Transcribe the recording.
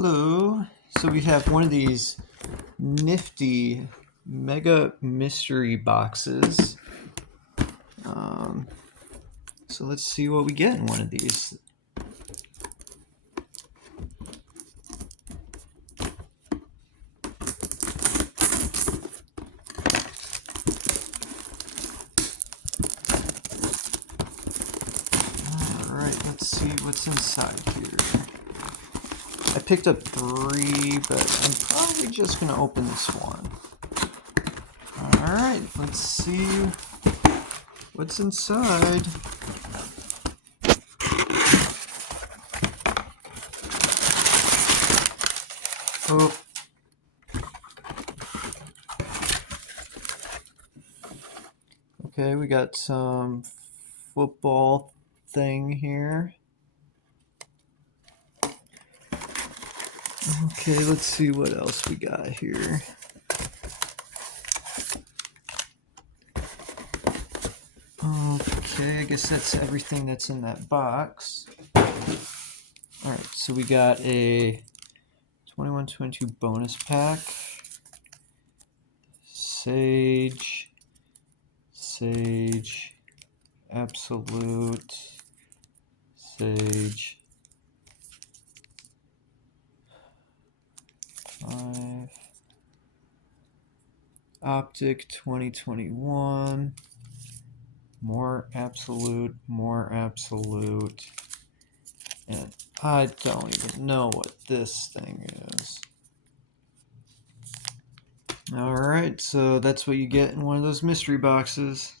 Hello. So we have one of these nifty mega mystery boxes. Um, so let's see what we get in one of these. Alright, let's see what's inside here. I picked up 3, but I'm probably just going to open this one. Alright, let's see what's inside. Oh. Okay, we got some football thing here. Okay, let's see what else we got here. Okay, I guess that's everything that's in that box. Alright, so we got a 21-22 bonus pack. Sage, Absolute, Sage, 5, Optic 2021, more Absolute, and I don't even know what this thing is. Alright, so that's what you get in one of those mystery boxes.